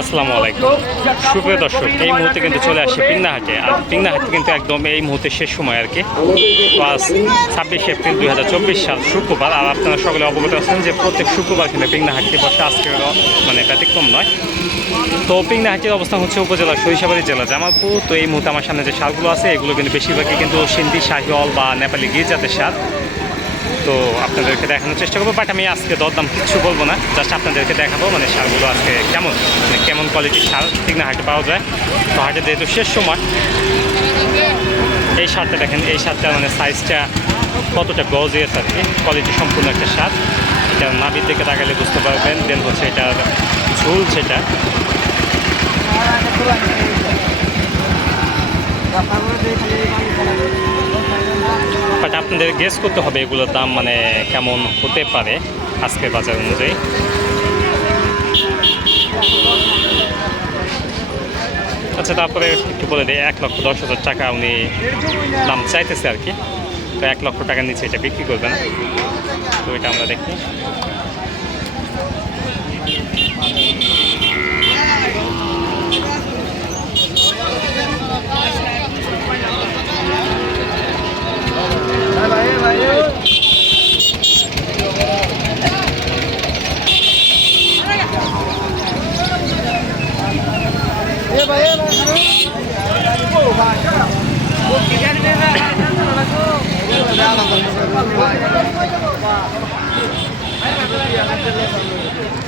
আসসালামু আলাইকুম। সুপ্রিয় দর্শক, এই মুহূর্তে কিন্তু চলে আসছে পিংনাহাটে আর পিংনাহাট কিন্তু একদম এই মুহূর্তে শেষ সময় আর কি। পাঁচ ছাব্বিশে এপ্রিল দুই হাজার চব্বিশ সাল শুক্রবার। আর আপনারা সকলে অবগত আছেন যে প্রত্যেক শুক্রবার কিন্তু পিংনাহাটটি বসে আজকে মানে ব্যতিক্রম নয়। তো পিংনাহাটির অবস্থান হচ্ছে উপজেলা সরিষাবাড়ি জেলা জামালপুর। তো এই মুহূর্তে আমার সামনে যে সারগুলো আছে, এগুলো কিন্তু বেশিরভাগই কিন্তু সিন্ধি, শাহিওয়াল বা নেপালি গির্জাতের সার তো আপনাদেরকে দেখানোর চেষ্টা করব বাট আমি আজকে দরদাম কিছু বলব না। জাস্ট আপনাদেরকে দেখাবো মানে সারগুলো আজকে কেমন মানে কেমন কোয়ালিটির সার ঠিক না হাটে পাওয়া যায়। তো হাটে যেহেতু শেষ সময়, এই সারটা দেখেন, এই সারটা মানে সাইজটা কতটা গজিয়াস আর কি কোয়ালিটি সম্পূর্ণ একটা সার এটা নাবির দিকে তাকালে বুঝতে পারবেন দেন হচ্ছে এটার ঝুল সেটা। বাট আপনাদের গেস করতে হবে এগুলোর দাম মানে কেমন হতে পারে আজকের বাজার অনুযায়ী। আচ্ছা তারপরে একটু বলে দিই, এক লক্ষ দশ হাজার টাকা উনি দাম চাইতেছে আর কি। তো এক লক্ষ টাকা নিচে এটা বিক্রি করবে না তো এটা আমরা দেখি।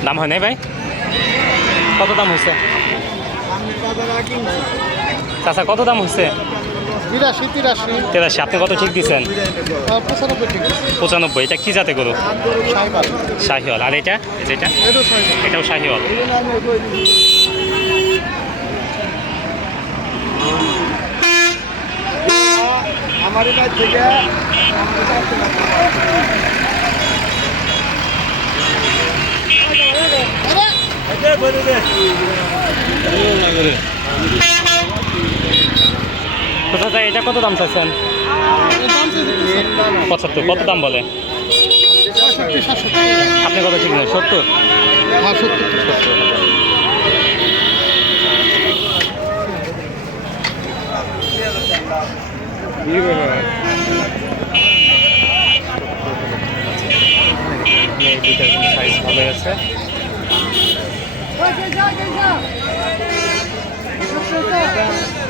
দাম হয় নাই ভাই? কত দাম হয়েছে চাচা কত দাম হয়েছে তিরাশি তেরাশি। আপনি কত ঠিক দিচ্ছেন পঁচানব্বই এটা কি জাতে গরু? সাইবার শাহিওয়াল। আর এটা? সাইবার এটাও শাহিওয়াল। আমার কাছ থেকে এটা কত দাম চাচ্ছেন? পঁচাত্তর। কত দাম বলে? আপনি কত ঠিক নেই সত্তর হ্যাঁ সত্তর? সত্তর এই দুইটার কিন্তু সাইজ ভালোই আছে গরু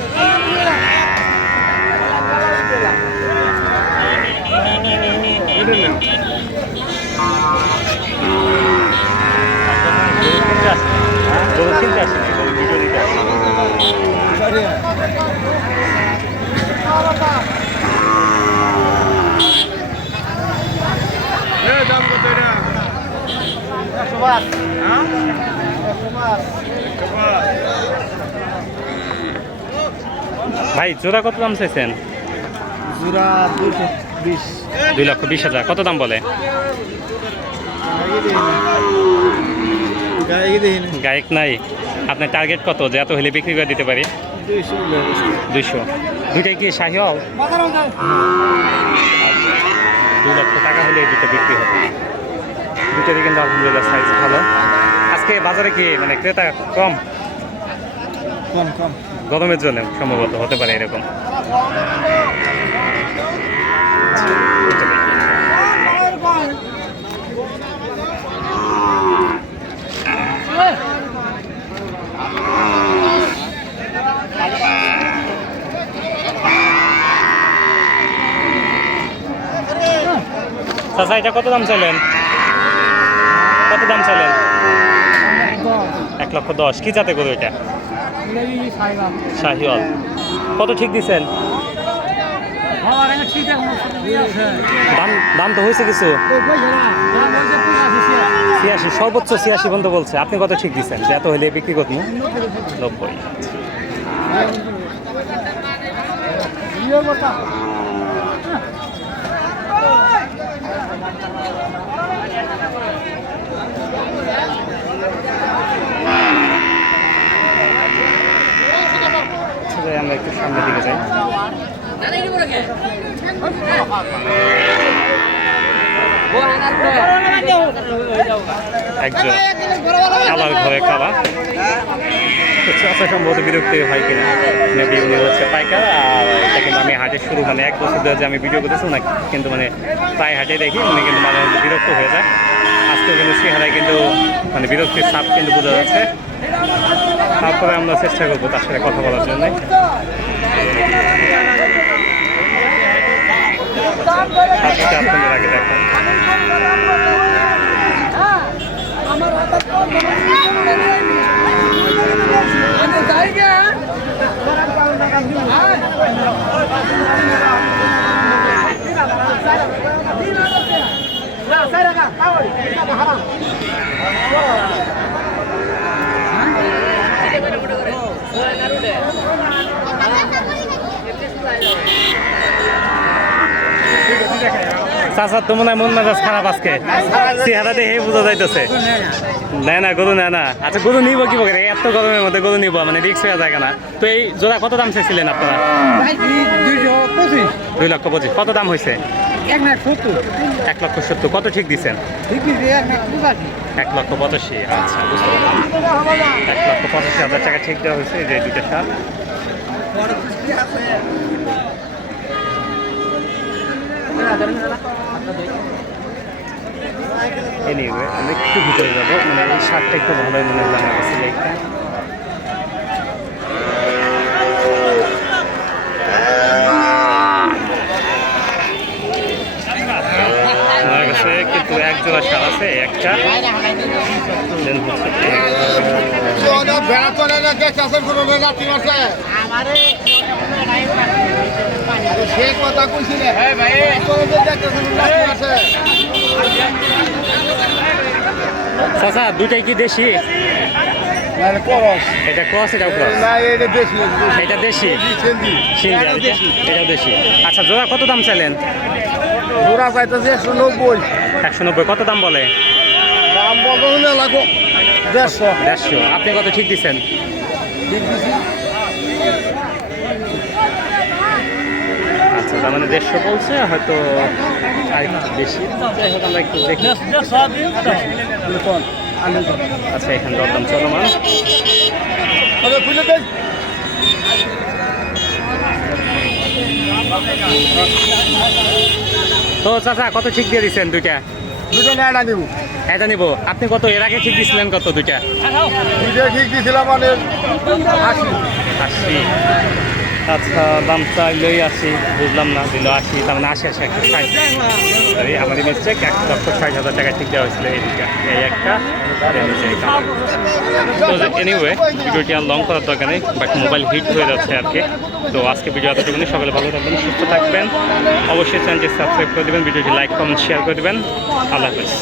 ভাই জোড়া কত দাম চাইছেন? জোড়া দুই লক্ষ বিশ হাজার। কত দাম বলে? গায়ক নাই। আপনার টার্গেট কত? যে এত হলে বিক্রি করে দিতে পারি। দুইশো। দুইটাই কি শাহিওয়াল দুই লক্ষ টাকা হলে দুটো বিক্রি হবে। দুটোরই কিন্তু আলহামদুলিল্লাহ সাইজ ভালো। আজকে বাজারে কি মানে ক্রেতা কম? গরমের জন্য সম্ভবত হতে পারে এরকম। চাচা, এটা কত দাম চাইলেন? কত দাম চাইলেন? এক লক্ষ দশ। কি জাতে করো এটা? শাহিওয়াল কত ঠিক দিচ্ছেন দাম দাম তো হয়েছে কিছু? ছিয়াশি। সর্বোচ্চ ছিয়াশি পর্যন্ত বলছে। আপনি কত ঠিক দিচ্ছেন যে এত হলে বিক্রি করতেন নব্বই। যাই আমরা একটু সামনের দিকে যাই। ঘরে কালা চাষা সম্ভবত বিরক্ত হয় পাইকার, আর আমি হাটে শুরু মানে এক বছর ধরে যে আমি ভিডিও করতেছি না কিন্তু মানে প্রায় হাটে দেখি, উনি কিন্তু মধ্যে বিরক্ত হয়ে যায়। আজকেও কিন্তু চেহারায় কিন্তু মানে বিরক্তির সাপ কিন্তু বোঝা যাচ্ছে। তারপরে আমরা চেষ্টা করব তার সাথে কথা বলার জন্য। আপনাদের আগে দেখেন চাষার তো মনে হয় মন মেজাজ খারাপ আজকে। চেহারা দেখে বোঝা যাইতেছে। না না গরু না না। আচ্ছা গরু নিব কি বলে এত গরমের মধ্যে গরু নিব মানে রিক্স হয়ে যায় না তো এই জোড়া কত দাম চাইছিলেন আপনারা দুই লক্ষ পঁচিশ। কত দাম হয়েছে এক লক্ষ সত্তর কত ঠিক দিচ্ছেন এক লক্ষ পঁচাশি। আচ্ছা বুঝতে পারলাম। এক লক্ষ পঁচাশি হাজার টাকা ঠিক দেওয়া হয়েছে যে দুইটা সার এনিওয়ে আমি একটু ভিতরে যাব। মানে এই শার্টটা একটু ভালোই মনে হলো আমার কাছে এক জোড়া সার আছে, একটা। চাষের কোনো সে কথা কইছিলে। হ্যাঁ ভাই। চাচা দুইটাই কি দেশি? এটা ক্রস। এটাও ক্রস এটা এটা দেশি এটা- দেশি। আচ্ছা। জোড়া কত দাম চাইলেন? ঘোরা পাইতেছে একশো নব্বই। একশো নব্বই কত দাম বলে? দাম লাগো দেড়শো। দেড়শো। আপনি কত ঠিক দিচ্ছেন? আচ্ছা তার মানে দেড়শো বলছে হয়তো বেশি। যাই হোক আমরা একটু দেখি। আচ্ছা এখানে দরদাম চলমান। তো চাচা কত ঠিক দিয়ে দিচ্ছেন দুইটা? এটা নিব। আপনি কত? এর আগে ঠিক দিছিলেন কত দুইটা? ঠিক দিয়েছিলাম মানে আশি। আচ্ছা দাম চাইলেই আশি, বুঝলাম না, দিল আশি, তার মানে আশি আশি একটা ষাট। আরে আমাদের মিস্টেক এক লক্ষ ষাট হাজার টাকা ঠিক দেওয়া হয়েছিল এই দুইটা এই একটা, এই এই। তো এনিওয়ে ভিডিওটি আর লং করার দরকার নেই বাট মোবাইল হিট হয়ে যাচ্ছে আর কি। তো আজকে ভিডিও এতটুকুনি, সকালে ভালো থাকবেন, সুস্থ থাকবেন। অবশ্যই চ্যানেলটি সাবস্ক্রাইব করে দেবেন, ভিডিওটি লাইক কমেন্ট শেয়ার করে দেবেন। আল্লাহ হাফেজ।